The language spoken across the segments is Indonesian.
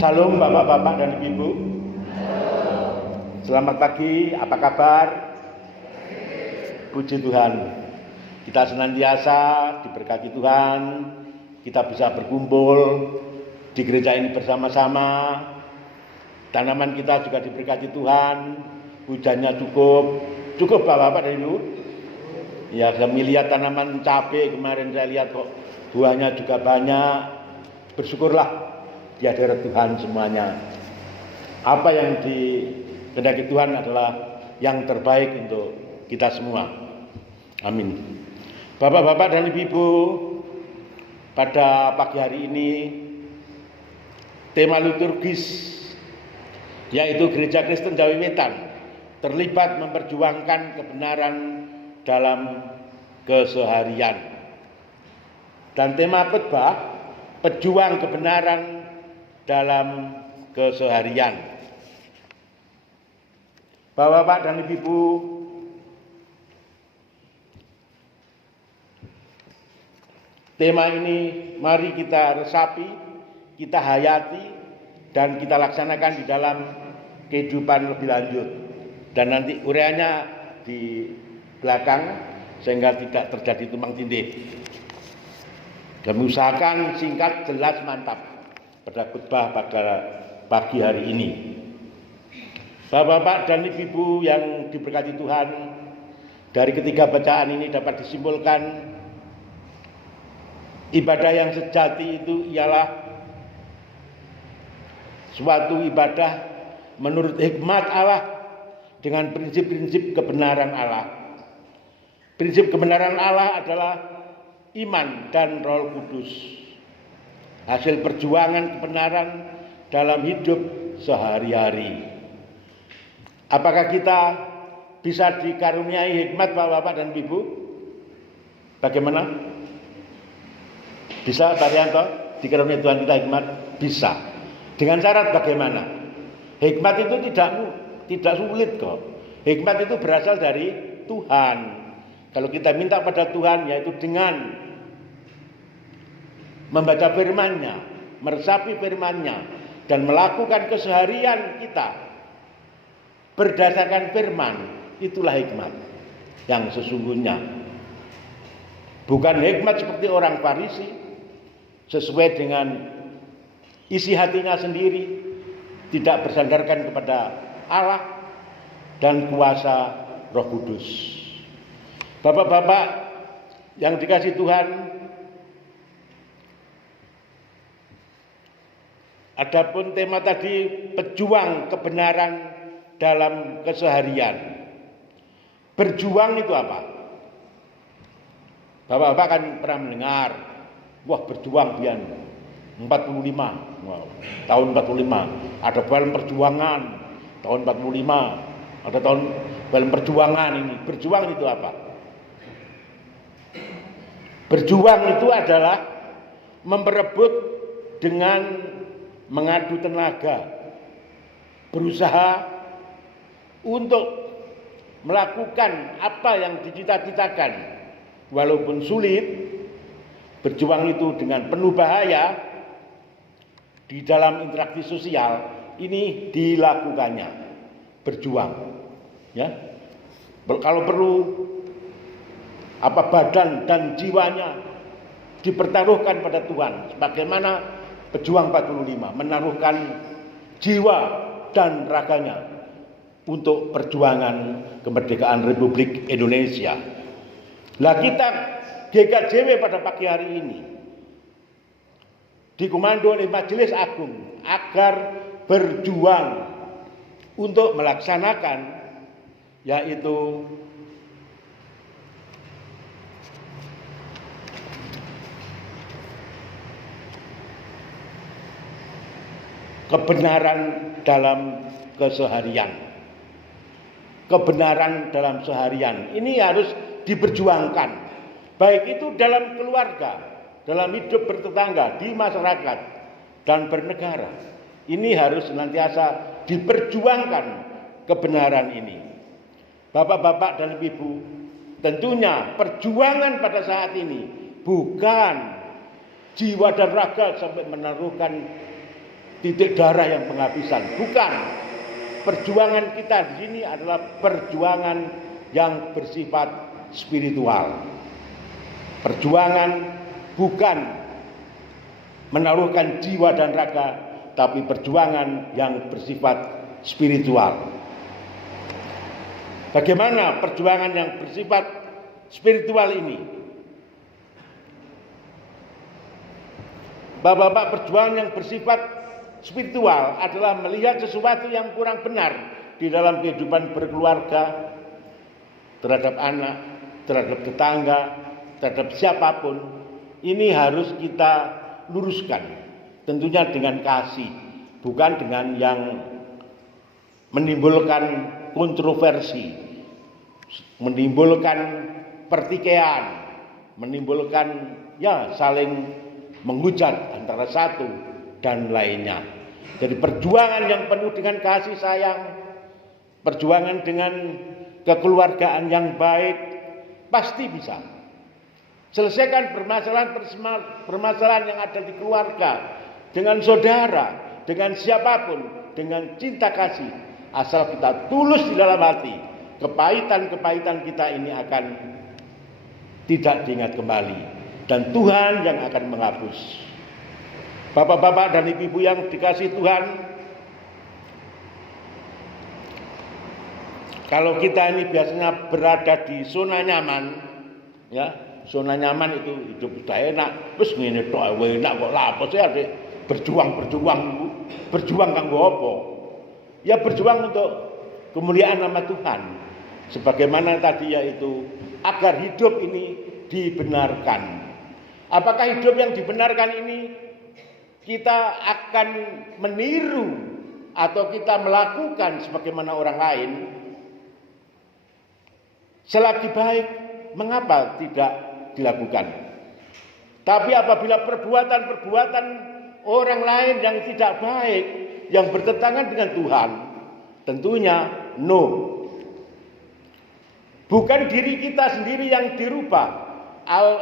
Salam Bapak-bapak dan Ibu. Selamat pagi, apa kabar? Puji Tuhan. Kita senantiasa diberkati Tuhan. Kita bisa berkumpul di gereja ini bersama-sama. Tanaman kita juga diberkati Tuhan. Hujannya cukup Bapak-bapak dan Ibu. Ya, kami lihat tanaman cabai kemarin saya lihat kok buahnya juga banyak. Bersyukurlah di hadirat Tuhan semuanya. Apa yang dikehendaki Tuhan adalah yang terbaik untuk kita semua. Amin. Bapak-bapak dan ibu-ibu, pada pagi hari ini tema liturgis yaitu Gereja Kristen Jawi Wetan terlibat memperjuangkan kebenaran dalam keseharian. Dan tema khotbah pejuang kebenaran dalam keseharian. Bapak-bapak dan ibu-ibu, tema ini mari kita resapi, kita hayati, dan kita laksanakan di dalam kehidupan lebih lanjut. Dan nanti uraiannya di belakang sehingga tidak terjadi tumpang tindih. Kami usahakan singkat, jelas, mantap pada khotbah pada pagi hari ini. Bapak-bapak dan ibu-ibu yang diberkati Tuhan, dari ketiga bacaan ini dapat disimpulkan ibadah yang sejati itu ialah suatu ibadah menurut hikmat Allah dengan prinsip-prinsip kebenaran Allah. Prinsip kebenaran Allah adalah iman dan Roh Kudus. Hasil perjuangan kebenaran dalam hidup sehari-hari. Apakah kita bisa dikaruniai hikmat Bapak-bapak dan Ibu? Bagaimana? Bisa Pak Rianto dikaruniai Tuhan kita hikmat? Bisa. Dengan syarat bagaimana? Hikmat itu tidak sulit kok. Hikmat itu berasal dari Tuhan. Kalau kita minta pada Tuhan, yaitu dengan membaca firman-Nya, meresapi firman-Nya, dan melakukan keseharian kita berdasarkan firman, itulah hikmat yang sesungguhnya. Bukan hikmat seperti orang Farisi, sesuai dengan isi hatinya sendiri, tidak bersandarkan kepada Allah dan kuasa Roh Kudus. Bapak-bapak yang dikasihi Tuhan, adapun tema tadi pejuang kebenaran dalam keseharian. Berjuang itu apa? Bapak-bapak kan pernah mendengar, wah berjuang bian 45, wow, tahun 45, ada film perjuangan tahun 45, ada tahun film perjuangan ini. Berjuang itu apa? Berjuang itu adalah memperebut dengan mengadu tenaga, berusaha untuk melakukan apa yang dicita-citakan, walaupun sulit. Berjuang itu dengan penuh bahaya di dalam interaksi sosial ini dilakukannya. Berjuang, ya. Kalau perlu badan dan jiwanya dipertaruhkan pada Tuhan, sebagaimana pejuang 45 menaruhkan jiwa dan raganya untuk perjuangan kemerdekaan Republik Indonesia. Lah kita GKJW pada pagi hari ini dikomando oleh Majelis Agung agar berjuang untuk melaksanakan yaitu kebenaran dalam keseharian. Kebenaran dalam seharian ini harus diperjuangkan. Baik itu dalam keluarga, dalam hidup bertetangga, di masyarakat, dan bernegara. Ini harus senantiasa diperjuangkan kebenaran ini. Bapak-bapak dan ibu, tentunya perjuangan pada saat ini bukan jiwa dan raga sampai menaruhkan titik darah yang penghabisan. Bukan. Perjuangan kita di sini adalah perjuangan yang bersifat spiritual. Perjuangan bukan menaruhkan jiwa dan raga, tapi perjuangan yang bersifat spiritual. Bagaimana perjuangan yang bersifat spiritual ini? Bapak-bapak, perjuangan yang bersifat spiritual adalah melihat sesuatu yang kurang benar di dalam kehidupan berkeluarga, terhadap anak, terhadap tetangga, terhadap siapapun. Ini harus kita luruskan, tentunya dengan kasih, bukan dengan yang menimbulkan kontroversi, menimbulkan pertikaian, menimbulkan saling menghujat antara satu dan lainnya. Jadi perjuangan yang penuh dengan kasih sayang, perjuangan dengan kekeluargaan yang baik pasti bisa. Selesaikan permasalahan yang ada di keluarga, dengan saudara, dengan siapapun, dengan cinta kasih. Asal kita tulus di dalam hati, kepahitan-kepahitan kita ini akan tidak diingat kembali. Dan Tuhan yang akan menghapus. Bapak-bapak dan ibu-ibu yang dikasihi Tuhan, kalau kita ini biasanya berada di zona nyaman, zona nyaman itu hidup sudah enak, terus ngene tok enak kok lapo sih Adik, berjuang kanggo apa? Ya berjuang untuk kemuliaan nama Tuhan. Sebagaimana tadi yaitu agar hidup ini dibenarkan. Apakah hidup yang dibenarkan ini kita akan meniru atau kita melakukan sebagaimana orang lain? Selagi baik, mengapa tidak dilakukan? Tapi apabila perbuatan-perbuatan orang lain yang tidak baik, yang bertentangan dengan Tuhan, tentunya no. Bukan diri kita sendiri yang dirubah,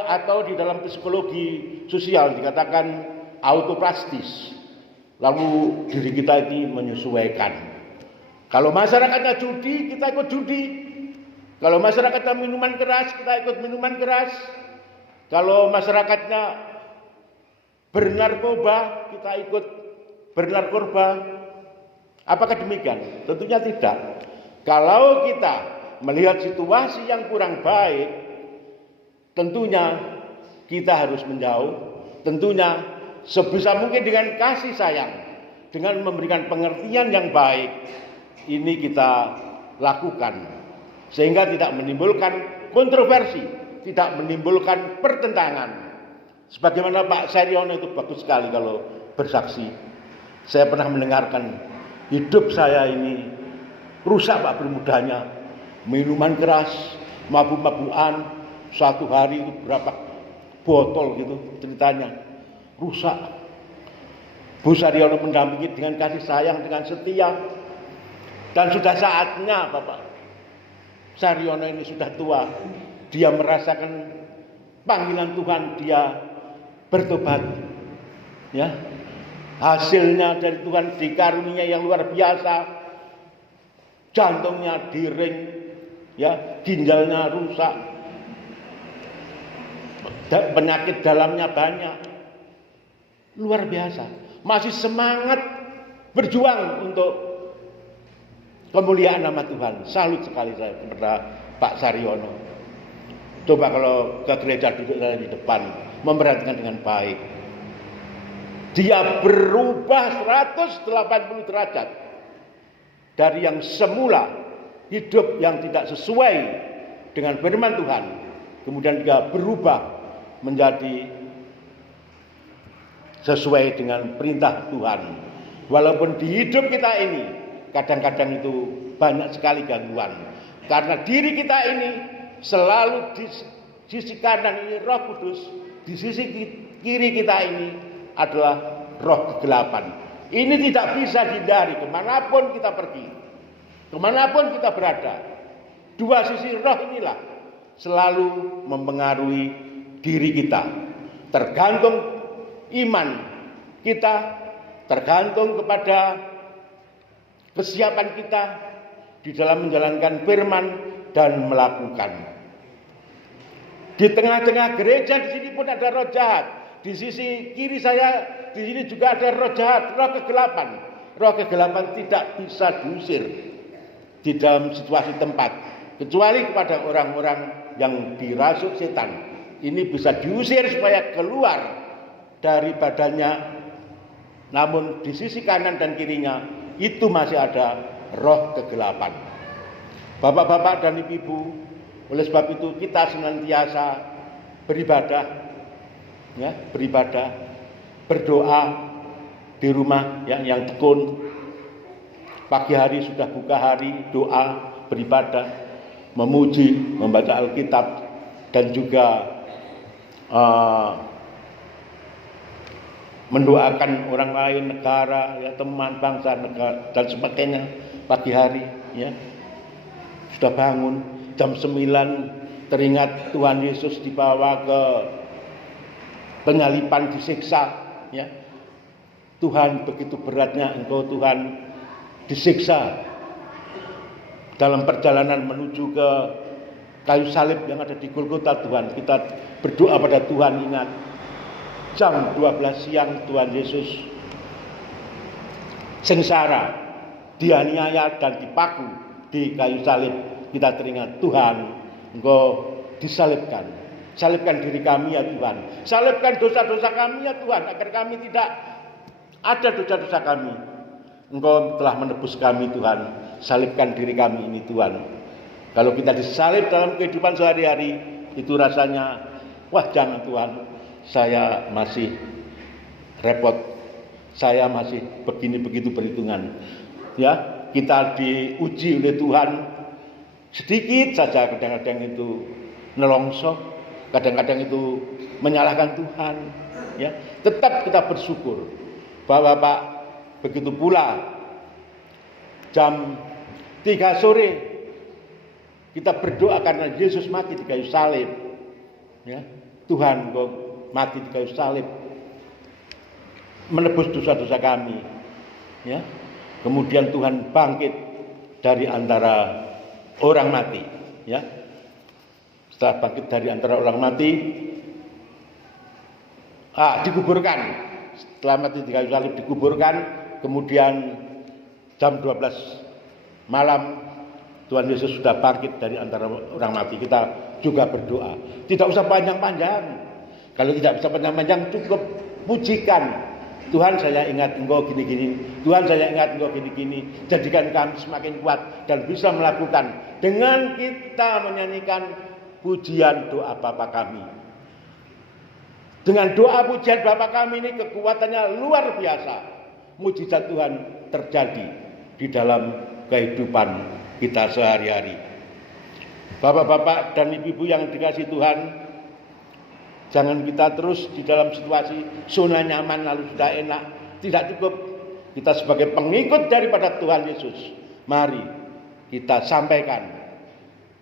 atau di dalam psikologi sosial dikatakan autoplastis. Lalu diri kita ini menyesuaikan. Kalau masyarakatnya judi, kita ikut judi. Kalau masyarakatnya minuman keras, kita ikut minuman keras. Kalau masyarakatnya bernarkoba, kita ikut bernarkoba. Apakah demikian? Tentunya tidak. Kalau kita melihat situasi yang kurang baik, tentunya kita harus menjauh. Tentunya sebisa mungkin dengan kasih sayang, dengan memberikan pengertian yang baik, ini kita lakukan. Sehingga tidak menimbulkan kontroversi, tidak menimbulkan pertentangan. Sebagaimana Pak Saryono itu bagus sekali kalau bersaksi. Saya pernah mendengarkan, hidup saya ini rusak Pak bermudahnya. Minuman keras, mabuk-mabukan, satu hari itu berapa botol gitu ceritanya. Rusak. Bu Saryono mendampingi dengan kasih sayang, dengan setia. Dan sudah saatnya Bapak Saryono ini sudah tua, dia merasakan panggilan Tuhan, dia bertobat. Ya, hasilnya dari Tuhan dikarunia yang luar biasa, jantungnya diring, ginjalnya rusak, penyakit dalamnya banyak, luar biasa, masih semangat berjuang untuk kemuliaan nama Tuhan. Salut sekali saya kepada Pak Saryono. Coba kalau ke gereja duduk di depan, memperhatikan dengan baik. Dia berubah 180 derajat. Dari yang semula hidup yang tidak sesuai dengan firman Tuhan, kemudian dia berubah menjadi sesuai dengan perintah Tuhan. Walaupun di hidup kita ini kadang-kadang itu banyak sekali gangguan. Karena diri kita ini selalu di sisi kanan ini Roh Kudus, di sisi kiri kita ini adalah roh kegelapan. Ini tidak bisa dihindari kemanapun kita pergi, kemanapun kita berada. Dua sisi roh inilah selalu mempengaruhi diri kita. Tergantung iman kita, tergantung kepada kesiapan kita di dalam menjalankan firman dan melakukan. Di tengah-tengah gereja di sini pun ada roh jahat. Di sisi kiri saya di sini juga ada roh jahat, roh kegelapan. Roh kegelapan tidak bisa diusir di dalam situasi tempat, kecuali kepada orang-orang yang dirasuk setan. Ini bisa diusir supaya keluar dari badannya. Namun di sisi kanan dan kirinya itu masih ada roh kegelapan. Bapak-bapak dan ibu-ibu, oleh sebab itu kita senantiasa beribadah, ya, berdoa di rumah yang tekun. Pagi hari sudah buka hari, doa, beribadah, memuji, membaca Alkitab, dan juga mendoakan orang lain, negara, ya, teman, bangsa, negara, dan sebagainya. Pagi hari, ya, sudah bangun jam 9, teringat Tuhan Yesus dibawa ke penyalipan, disiksa, ya. Tuhan, begitu beratnya Engkau Tuhan disiksa dalam perjalanan menuju ke kayu salib yang ada di Golgota. Tuhan, kita berdoa pada Tuhan, ingat jam 12 siang Tuhan Yesus sengsara, dianiaya dan dipaku di kayu salib. Kita teringat, Tuhan, Engkau disalibkan. Salibkan diri kami ya Tuhan. Salibkan dosa-dosa kami ya Tuhan, agar kami tidak ada dosa-dosa kami. Engkau telah menebus kami Tuhan. Salibkan diri kami ini Tuhan. Kalau kita disalib dalam kehidupan sehari-hari, itu rasanya, wah jangan Tuhan, saya masih repot, saya masih begini begitu perhitungan. Ya, kita diuji oleh Tuhan sedikit saja, kadang-kadang itu nelongso, kadang-kadang itu menyalahkan Tuhan. Ya, tetap kita bersyukur bahwa Pak, begitu pula jam 3 sore kita berdoa karena Yesus mati di kayu salib. Ya, Tuhan, Engkau mati di kayu salib menebus dosa-dosa kami. Ya, kemudian Tuhan bangkit dari antara orang mati. Ya, setelah bangkit dari antara orang mati, dikuburkan. Setelah mati di kayu salib dikuburkan. Kemudian jam 12 malam Tuhan Yesus sudah bangkit dari antara orang mati. Kita juga berdoa. Tidak usah panjang-panjang. Kalau tidak bisa panjang-panjang, cukup pujikan. Tuhan, saya ingat Engkau gini-gini. Tuhan, saya ingat Engkau gini-gini. Jadikan kami semakin kuat dan bisa melakukan dengan kita menyanyikan pujian doa Bapa kami. Dengan doa pujian Bapa kami ini kekuatannya luar biasa. Mujizat Tuhan terjadi di dalam kehidupan kita sehari-hari. Bapak-bapak dan ibu-ibu yang dikasihi Tuhan, jangan kita terus di dalam situasi zona nyaman lalu sudah enak. Tidak cukup. Kita sebagai pengikut daripada Tuhan Yesus, mari kita sampaikan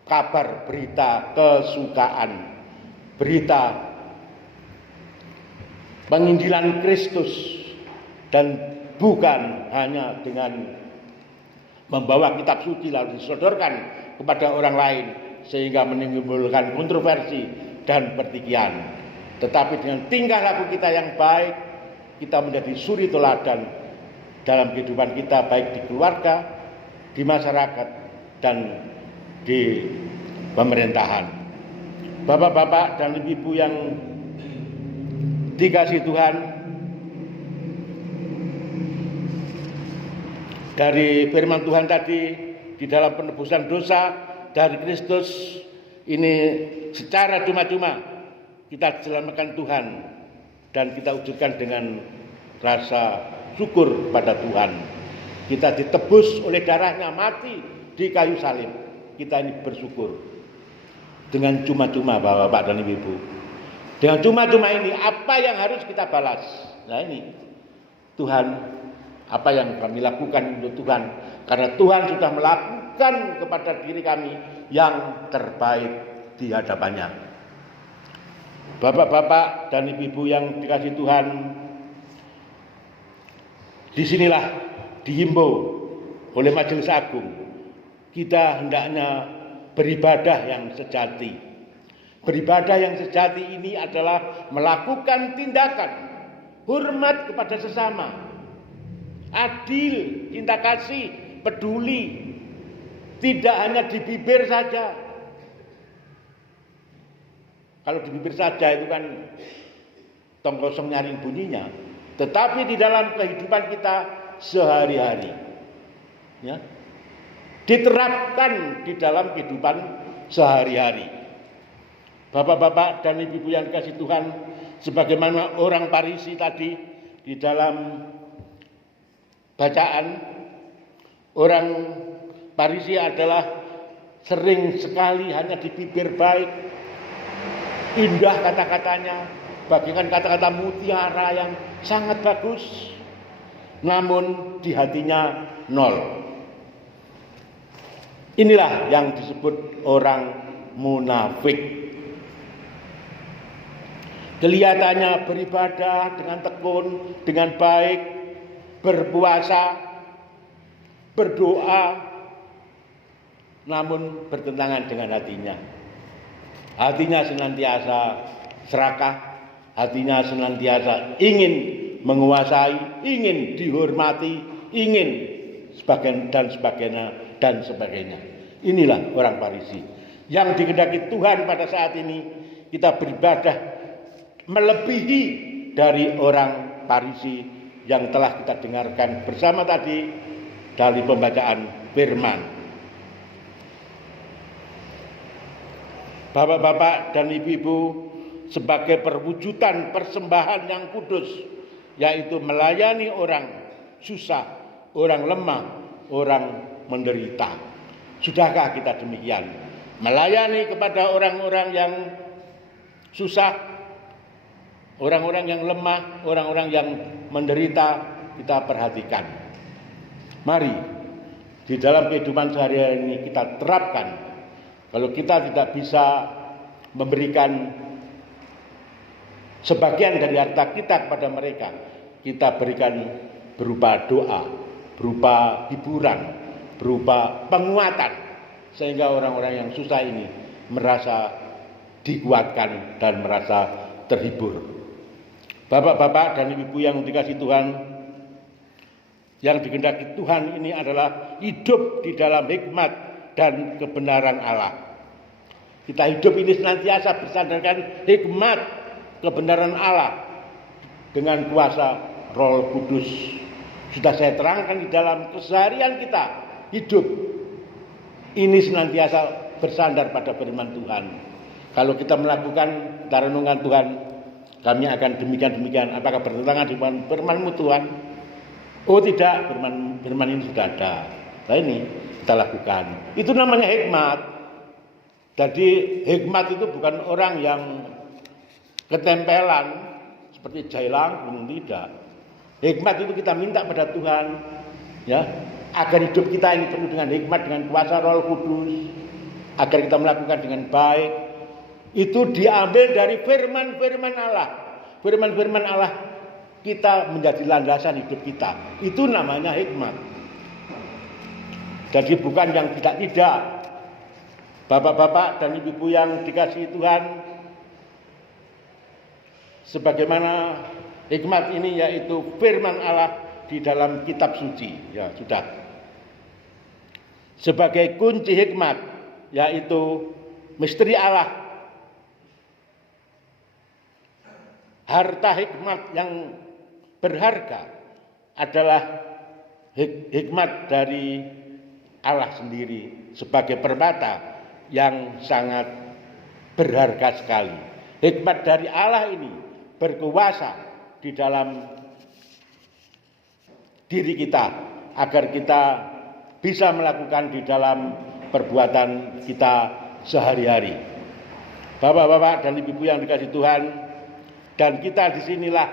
kabar, berita kesukaan, berita penginjilan Kristus, dan bukan hanya dengan membawa kitab suci lalu disodorkan kepada orang lain sehingga menimbulkan kontroversi dan pertikaian, tetapi dengan tingkah laku kita yang baik, kita menjadi suri teladan dalam kehidupan kita, baik di keluarga, di masyarakat, dan di pemerintahan. Bapak-bapak dan ibu-ibu yang dikasihi Tuhan, dari firman Tuhan tadi, di dalam penebusan dosa dari Kristus ini secara cuma-cuma kita diselamatkan Tuhan, dan kita wujudkan dengan rasa syukur pada Tuhan. Kita ditebus oleh darahnya, mati di kayu salib. Kita ini bersyukur dengan cuma-cuma, Bapak dan Ibu. Dengan cuma-cuma ini apa yang harus kita balas? Nah ini Tuhan, apa yang kami lakukan untuk Tuhan, karena Tuhan sudah melakukan kepada diri kami yang terbaik di hadapannya. Bapak-bapak dan ibu-ibu yang dikasihi Tuhan, Disinilah dihimbau oleh Majelis Agung, kita hendaknya beribadah yang sejati. Beribadah yang sejati ini adalah melakukan tindakan hormat kepada sesama, adil, cinta kasih, peduli, tidak hanya di bibir saja. Kalau di bibir saja itu kan tong kosong nyaring bunyinya, tetapi di dalam kehidupan kita sehari-hari, ya, diterapkan di dalam kehidupan sehari-hari. Bapak-bapak dan ibu-ibu yang dikasihi Tuhan, sebagaimana orang Farisi tadi di dalam bacaan, orang Farisi adalah sering sekali hanya di bibir baik, indah kata-katanya, bagaikan kata-kata mutiara yang sangat bagus, namun di hatinya nol. Inilah yang disebut orang munafik. Kelihatannya beribadah dengan tekun, dengan baik, berpuasa, berdoa, namun bertentangan dengan hatinya. Hatinya senantiasa serakah, hatinya senantiasa ingin menguasai, ingin dihormati, ingin dan sebagainya. Inilah orang Farisi. Yang dikehendaki Tuhan pada saat ini, kita beribadah melebihi dari orang Farisi yang telah kita dengarkan bersama tadi dari pembacaan firman. Bapak-bapak dan ibu-ibu, sebagai perwujudan persembahan yang kudus, yaitu melayani orang susah, orang lemah, orang menderita. Sudahkah kita demikian? Melayani kepada orang-orang yang susah, orang-orang yang lemah, orang-orang yang menderita, kita perhatikan. Mari di dalam kehidupan sehari-hari ini kita terapkan. Kalau kita tidak bisa memberikan sebagian dari harta kita kepada mereka, kita berikan berupa doa, berupa hiburan, berupa penguatan, sehingga orang-orang yang susah ini merasa dikuatkan dan merasa terhibur. Bapak-bapak dan ibu-ibu yang dikasihi Tuhan, yang dikehendaki Tuhan ini adalah hidup di dalam hikmat dan kebenaran Allah. Kita hidup ini senantiasa bersandarkan hikmat kebenaran Allah dengan kuasa Roh Kudus. Sudah saya terangkan di dalam keseharian kita hidup ini senantiasa bersandar pada firman Tuhan. Kalau kita melakukan renungan Tuhan, kami akan demikian. Apakah bertentangan dengan firman-Mu Tuhan? Oh tidak, firman ini sudah ada. Nah ini kita lakukan. Itu namanya hikmat. Jadi hikmat itu bukan orang yang ketempelan seperti jailang, tidak. Hikmat itu kita minta pada Tuhan, ya, agar hidup kita ini penuh dengan hikmat, dengan kuasa Roh Kudus, agar kita melakukan dengan baik. Itu diambil dari firman-firman Allah. Firman-firman Allah kita menjadi landasan hidup kita. Itu namanya hikmat. Jadi bukan yang tidak. Bapak-bapak dan ibu-ibu yang dikasihi Tuhan, sebagaimana hikmat ini yaitu firman Allah di dalam kitab suci. Ya, sudah. Sebagai kunci hikmat yaitu misteri Allah. Harta hikmat yang berharga adalah hikmat dari Allah sendiri sebagai permata yang sangat berharga sekali. Hikmat dari Allah ini berkuasa di dalam diri kita agar kita bisa melakukan di dalam perbuatan kita sehari-hari. Bapak-bapak dan ibu-ibu yang dikasihi Tuhan, dan kita disinilah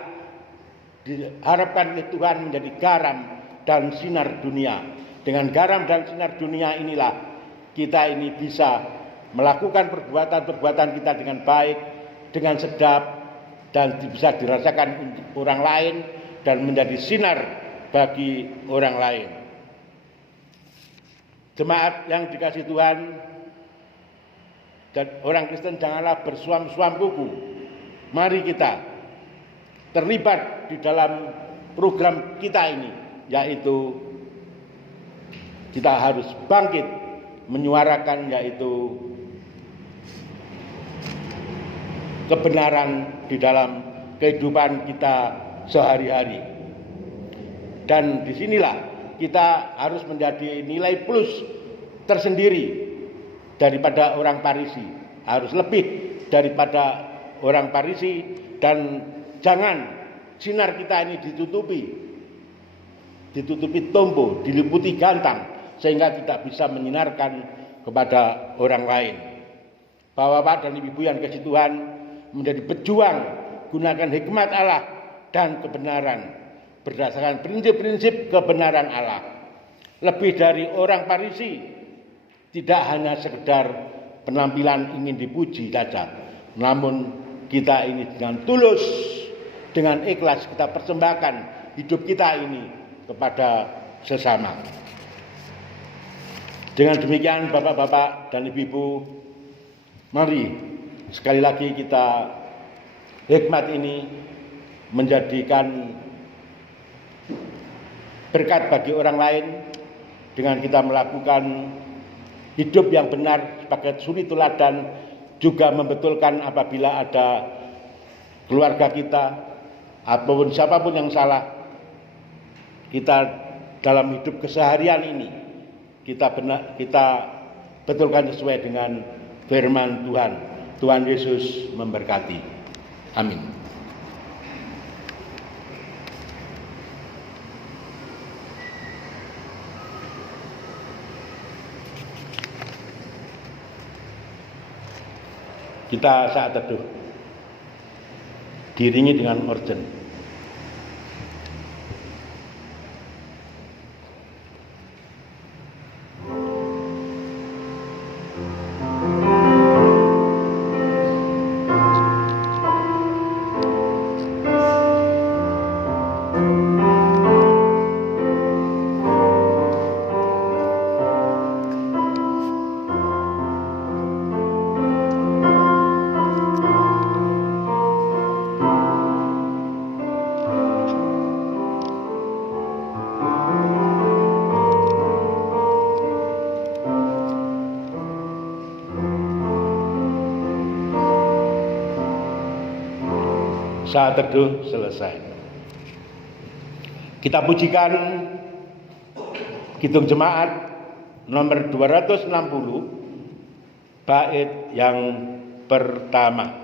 diharapkan oleh Tuhan menjadi garam dan sinar dunia. Dengan garam dan sinar dunia inilah kita ini bisa melakukan perbuatan-perbuatan kita dengan baik, dengan sedap, dan bisa dirasakan orang lain dan menjadi sinar bagi orang lain. Jemaat yang dikasihi Tuhan dan orang Kristen, janganlah bersuam-suam kuku. Mari kita terlibat di dalam program kita ini, yaitu kita harus bangkit menyuarakan yaitu kebenaran di dalam kehidupan kita sehari-hari. Dan disinilah kita harus menjadi nilai plus tersendiri daripada orang Parisi, harus lebih daripada orang Parisi, dan jangan sinar kita ini ditutupi tombo, diliputi gantang, sehingga tidak bisa menyinarkan kepada orang lain. Bapak-bapak dan ibu-ibu yang dikasihi Tuhan, menjadi pejuang, gunakan hikmat Allah dan kebenaran berdasarkan prinsip-prinsip kebenaran Allah. Lebih dari orang Parisi, tidak hanya sekedar penampilan ingin dipuji saja, namun kita ini dengan tulus, dengan ikhlas kita persembahkan hidup kita ini kepada sesama. Dengan demikian bapak-bapak dan ibu-ibu, mari sekali lagi kita hikmat ini menjadikan berkat bagi orang lain dengan kita melakukan hidup yang benar sebagai suri teladan, juga membetulkan apabila ada keluarga kita ataupun siapapun yang salah, kita dalam hidup keseharian ini kita betulkan sesuai dengan firman Tuhan. Tuhan Yesus memberkati. Amin. Kita saat teduh diiringi dengan organ. Saat teduh selesai. Kita pujikan Kidung Jemaat nomor 260, bait yang pertama.